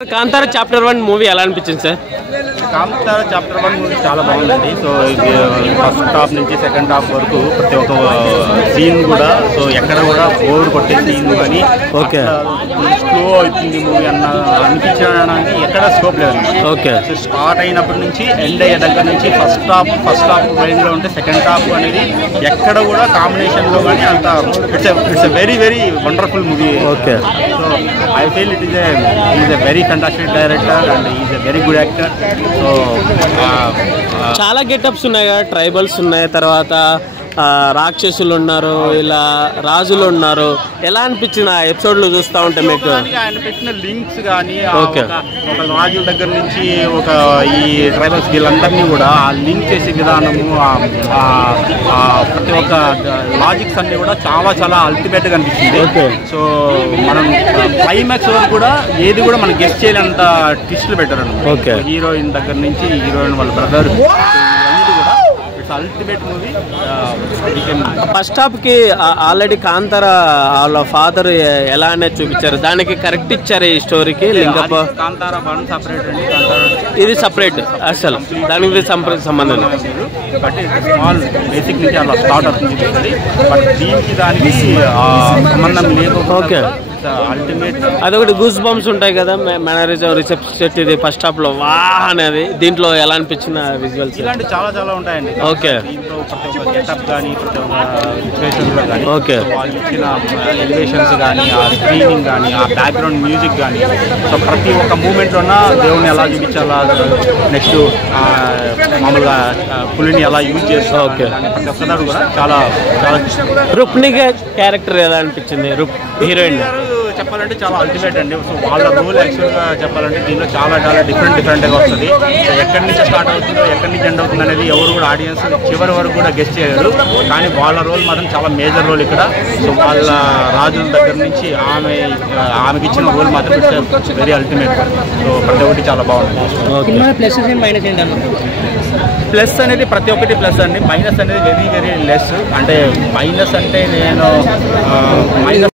Kantara chapter 1 movie ఎలా అనిపించింది sir? Kantara chapter 1 movie చాలా బాగుందండి. సో ఇది ఫస్ట్ హాఫ్ నుంచి సెకండ్ హాఫ్ వరకు ప్రతి ఒక్క సీన్ కూడా సో ఎక్కడ కూడా బోర్ కొట్టే సీన్ కానీ ఓకే స్లో అవుతుంది మూవీ అనిపించడానికి ఎక్కడ స్కోప్ లేదండి. ఓకే స్టార్ట్ అయినప్పటి నుంచి ఎండ్ అయ్యే దగ్గర నుంచి ఫస్ట్ హాఫ్ మైండ్లో ఉంటే సెకండ్ హాఫ్ అనేది ఎక్కడ కూడా కాంబినేషన్లో కానీ అంత it's a very very wonderful movie. Okay so I feel it is a very fantastic director and is a very good actor. So చాలా గెటప్స్ ఉన్నాయి కదా, ట్రైబల్స్ ఉన్నాయి, తర్వాత రాక్షసులు ఉన్నారు, ఇలా రాజులు ఉన్నారు. ఎలా అనిపించింది ఆ ఎపిసోడ్లు చూస్తూ ఉంటే మీకు? ఆయన పెట్టిన లింక్స్ కానీ ఒక రాజుల దగ్గర నుంచి ఒక ఈ ట్రైబల్స్ వీళ్ళందరినీ కూడా ఆ లింక్ చేసే విధానము ప్రతి ఒక్క లాజిక్స్ అన్ని కూడా చాలా చాలా అల్టిమేట్గా అనిపించింది. సో మనం క్లైమాక్స్ వరకు కూడా ఏది కూడా మనం గెస్ట్ చేయలేనంత ట్విస్టులు పెట్టారు. హీరోయిన్ దగ్గర నుంచి హీరోయిన్ వాళ్ళ brother ultimate movie. First half కి ఆల్రెడీ కాంతారా వాళ్ళ ఫాదర్ ఎలా అనేది చూపించారు, దానికి కరెక్ట్ ఇచ్చారు ఈ స్టోరీకి. లింకప్ కాంతారా సపరేట్ అండి, ఇది సపరేట్, అసలు దానికి సంబంధం లేదు. బట్ స్మాల్ బేసిక్ నుంచి అలా స్టార్ట్ అవుతుంది, బట్ దీనికి దానికి సంబంధం లేదు. ఓకే అల్టిమేట్ అదొకటి గూస్ బంప్స్ ఉంటాయి కదా, మేనరిజం రిసెప్షన్ ఇది ఫస్ట్ హాఫ్ లో వా అనేది. దీంట్లో ఎలా అనిపించిన విజువల్స్? ఇలాంటి చాలా చాలా ఉంటాయండి. ఓకే దీంట్లో ప్రతి ఒక్క గెటప్ కానీ ప్రతి ఒక్క సిచ్యువేషన్స్లో కానీ ఓకే వాళ్ళు ఇచ్చిన ఎలివేషన్స్ కానీ ఆ స్క్రీనింగ్ కానీ ఆ బ్యాక్గ్రౌండ్ మ్యూజిక్ కానీ సో ప్రతి ఒక్క మూమెంట్లోన దేవుడిని ఎలా చూపించాలా, నెక్స్ట్ మామూలుగా పులిని ఎలా యూజ్ చేస్తా, ఓకే ప్రతి ఒక్కదాడు కూడా చాలా చాలా. రుక్మిణి క్యారెక్టర్ ఎలా అనిపించింది? హీరోయిన్ చెప్పాలంటే చాలా అల్టిమేట్ అండి. సో వాళ్ళ రోల్ యాక్చువల్గా చెప్పాలంటే దీనిలో చాలా చాలా డిఫరెంట్గా వస్తుంది. సో ఎక్కడి నుంచి స్టార్ట్ అవుతుందో ఎక్కడి నుంచి ఎండ్ అవుతుంది అనేది ఎవరు కూడా ఆడియన్స్ చివరి వరకు కూడా గెస్ట్ చేయలేరు, కానీ వాళ్ళ రోల్ మాత్రం చాలా మేజర్ రోల్ ఇక్కడ. సో వాళ్ళ రాజుల దగ్గర నుంచి ఆమెకి ఇచ్చిన రోల్ మాత్రం వెరీ అల్టిమేట్. సో ప్రతి ఒక్కటి చాలా బాగుంది. ప్లస్ అనేది ప్రతి ఒక్కటి ప్లస్ అండి, మైనస్ అనేది వెరీ వెరీ లెస్. అంటే మైనస్ అంటే నేను మైనస్